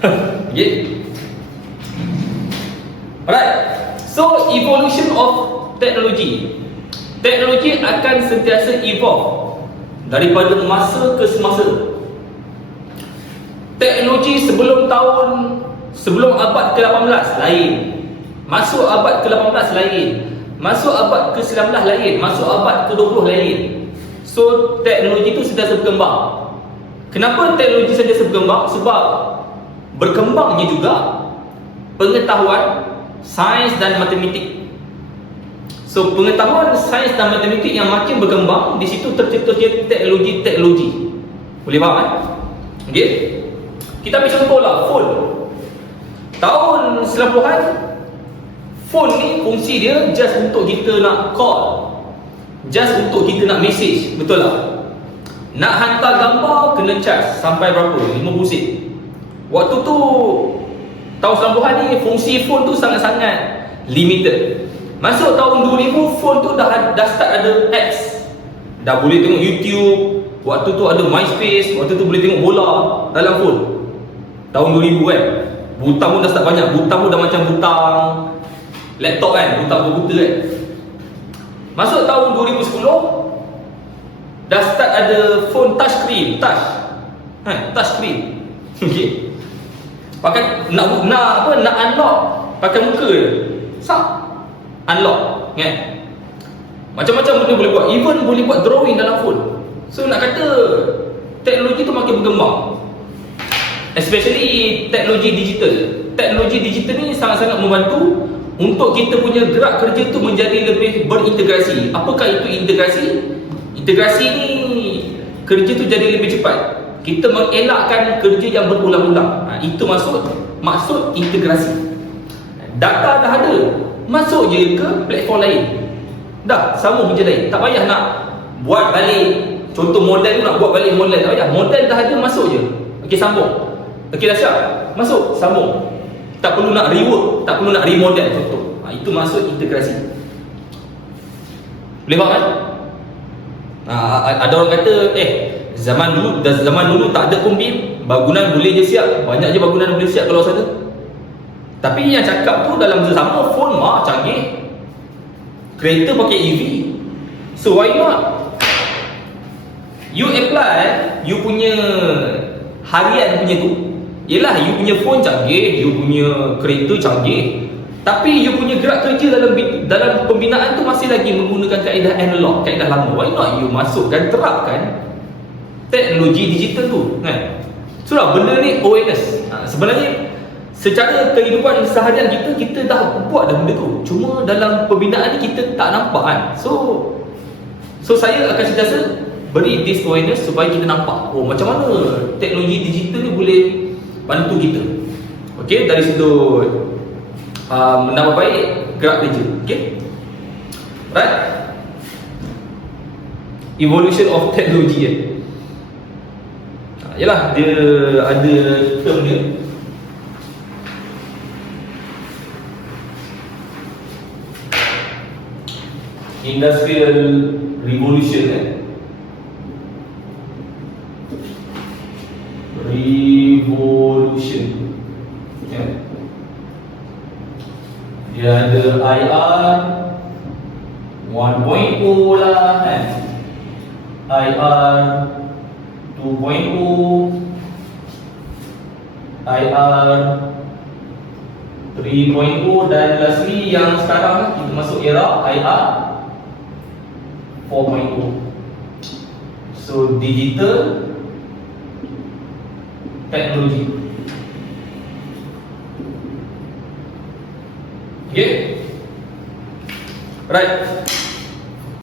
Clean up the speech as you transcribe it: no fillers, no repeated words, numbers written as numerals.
Okay. Alright. So evolution of teknologi. Teknologi akan sentiasa evolve daripada masa ke semasa. Teknologi sebelum abad ke-18 lain. Masuk abad ke-18 lain. Masuk abad ke-19 lain. Masuk abad ke-20 lain. So teknologi itu sentiasa berkembang. Kenapa teknologi sentiasa berkembang? Sebab berkembangnya juga pengetahuan sains dan matematik. So pengetahuan sains dan matematik yang makin berkembang, di situ terciptanya teknologi. Boleh faham kan? Okey. Kita ambil contohlah phone. Tahun 90-an, phone ni fungsi dia just untuk kita nak call, just untuk kita nak message, betul tak? Nak hantar gambar kena charge sampai berapa? 50 sen. Waktu tu tahun 90-an ni fungsi phone tu sangat-sangat limited. Masuk tahun 2000, phone tu dah start ada apps. Dah boleh tengok YouTube. Waktu tu ada MySpace. Waktu tu boleh tengok bola dalam phone. Tahun 2000 kan. Butang pun dah start banyak. Butang pun dah macam butang laptop kan. Butang berbuta kan. Masuk tahun 2010, dah start ada phone touch screen. Touch screen. Okay. Pakai nak unlock pakai muka je. Unlock kan. Macam-macam benda boleh buat. Even boleh buat drawing dalam phone. So nak kata teknologi tu makin berkembang. Especially teknologi digital. Teknologi digital ni sangat-sangat membantu untuk kita punya gerak kerja tu menjadi lebih berintegrasi. Apakah itu integrasi? Integrasi ni kerja tu jadi lebih cepat. Kita mengelakkan kerja yang berulang-ulang. Itu maksud integrasi. Data dah ada, masuk je ke platform lain. Dah sambung je lain. Tak payah nak buat balik. Contoh model tu nak buat balik model, tak payah. Model dah ada, masuk je. Okey, sambung. Okey, dah siap, masuk, sambung. Tak perlu nak rework, tak perlu nak remodel contoh. Itu maksud integrasi. Boleh faham kan? Ada orang kata zaman dulu tak ada pun BIM, bangunan boleh je siap. Banyak je bangunan boleh siap kalau sana. Tapi yang cakap tu dalam masa sama phone canggih. Kereta pakai EV. So why not? You apply you punya harian punya tu. Yelah, you punya phone canggih, you punya kereta canggih, tapi you punya gerak kerja dalam pembinaan tu masih lagi menggunakan kaedah analog, kaedah lama. Why not you masukkan, terapkan teknologi digital tu kan? Sudah benda ni awareness. Sebenarnya secara kehidupan seharian kita dah buat dah benda tu. Cuma dalam pembinaan ni kita tak nampak kan. So saya akan sentiasa beri this awareness supaya kita nampak macam mana teknologi digital ni boleh bantu kita. Okey, dari sudut menambah baik gerak kerja. Okey. Right? Evolution of technology yalah, dia ada term dia. Industrial Revolution Revolution. Dia ada IR 1.0 lah kan, IR 2.0, IR 3.0, dan lastly yang sekarang kita masuk era IR 4.0. So digital teknologi. Okay. Right.